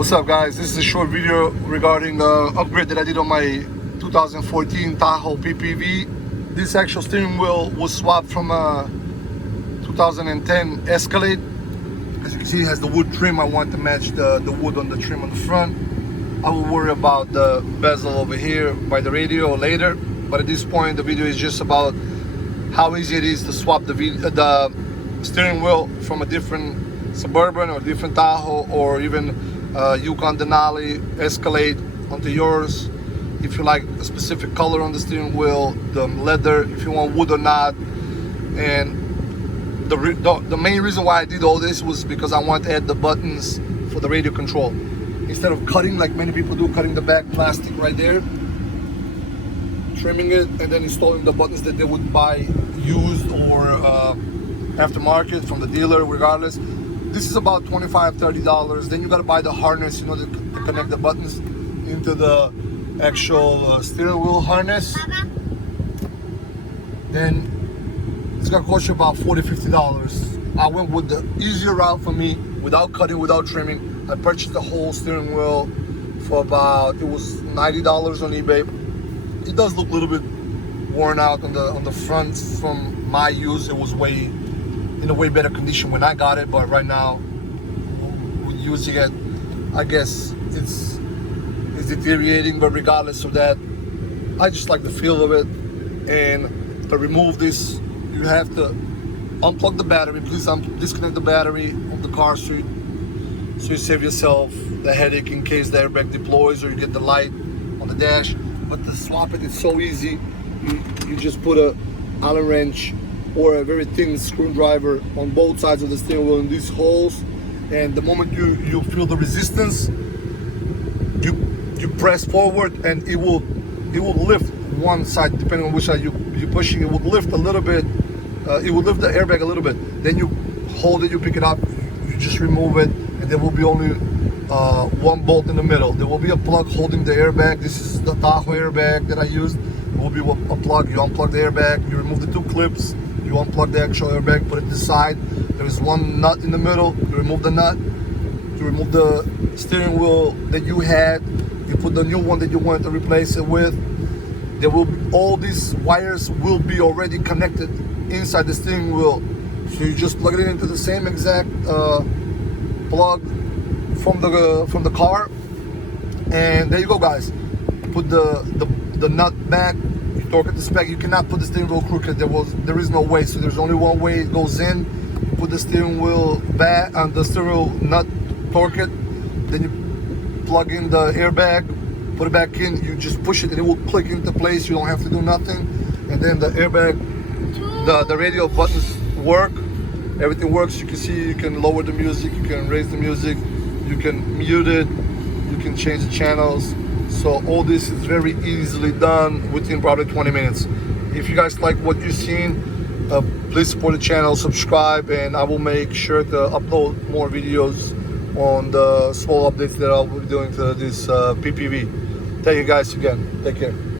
What's up, guys? This is a short video regarding the upgrade that I did on my 2014 Tahoe PPV. This actual steering wheel was swapped from a 2010 Escalade. As you can see, it has the wood trim. I want to match the wood on the trim on the front. I will worry about the bezel over here by the radio later, but at this point the video is just about how easy it is to swap the steering wheel from a different Suburban or different Tahoe or even Yukon Denali Escalade onto yours. If you like a specific color on the steering wheel, the leather, if you want wood or not. And the main reason why I did all this was because I want to add the buttons for the radio control. Instead of cutting like many people do, cutting the back plastic right there, trimming it, and then installing the buttons that they would buy used or aftermarket from the dealer, regardless. This is about $25–30. Then you got to buy the harness, you know, to connect the buttons into the actual steering wheel harness. Then it's gonna cost you about $40–50. I went with the easier route for me, without cutting, without trimming. I purchased the whole steering wheel for about, it was $90 on eBay. It does look a little bit worn out on the front from my use. It was in a way better condition when I got it, but right now, with using it, I guess it's deteriorating. But regardless of that, I just like the feel of it. And to remove this, you have to unplug the battery. Please disconnect the battery of the car so you save yourself the headache in case the airbag deploys or you get the light on the dash. But to swap it's so easy. You just put a Allen wrench or a very thin screwdriver on both sides of the steering wheel in these holes, and the moment you feel the resistance, you press forward and it will lift one side, depending on which side you're pushing. It will lift a little bit. It will lift the airbag a little bit. Then you hold it, you pick it up, you just remove it, and there will be only one bolt in the middle. There will be a plug holding the airbag. This is the Tahoe airbag that I used. There will be a plug. You unplug the airbag, you remove the two clips, you unplug the actual airbag, put it to the side. There is one nut in the middle. You remove the nut. You remove the steering wheel that you had. You put the new one that you want to replace it with. There will be, all these wires will be already connected inside the steering wheel. So you just plug it into the same exact plug from the car, and there you go, guys. Put the nut back. You torque it to spec. You cannot put the steering wheel crooked. There is no way. So there's only one way it goes in. Put the steering wheel back and the steering wheel nut, torque it. Then you plug in the airbag, put it back in. You just push it and it will click into place. You don't have to do nothing. And then the airbag, the radio buttons work. Everything works. You can see you can lower the music. You can raise the music. You can mute it. You can change the channels. So all this is very easily done within probably 20 minutes. If you guys like what you've seen, please support the channel, subscribe, and I will make sure to upload more videos on the small updates that I'll be doing to this PPV. Thank you guys again. Take care.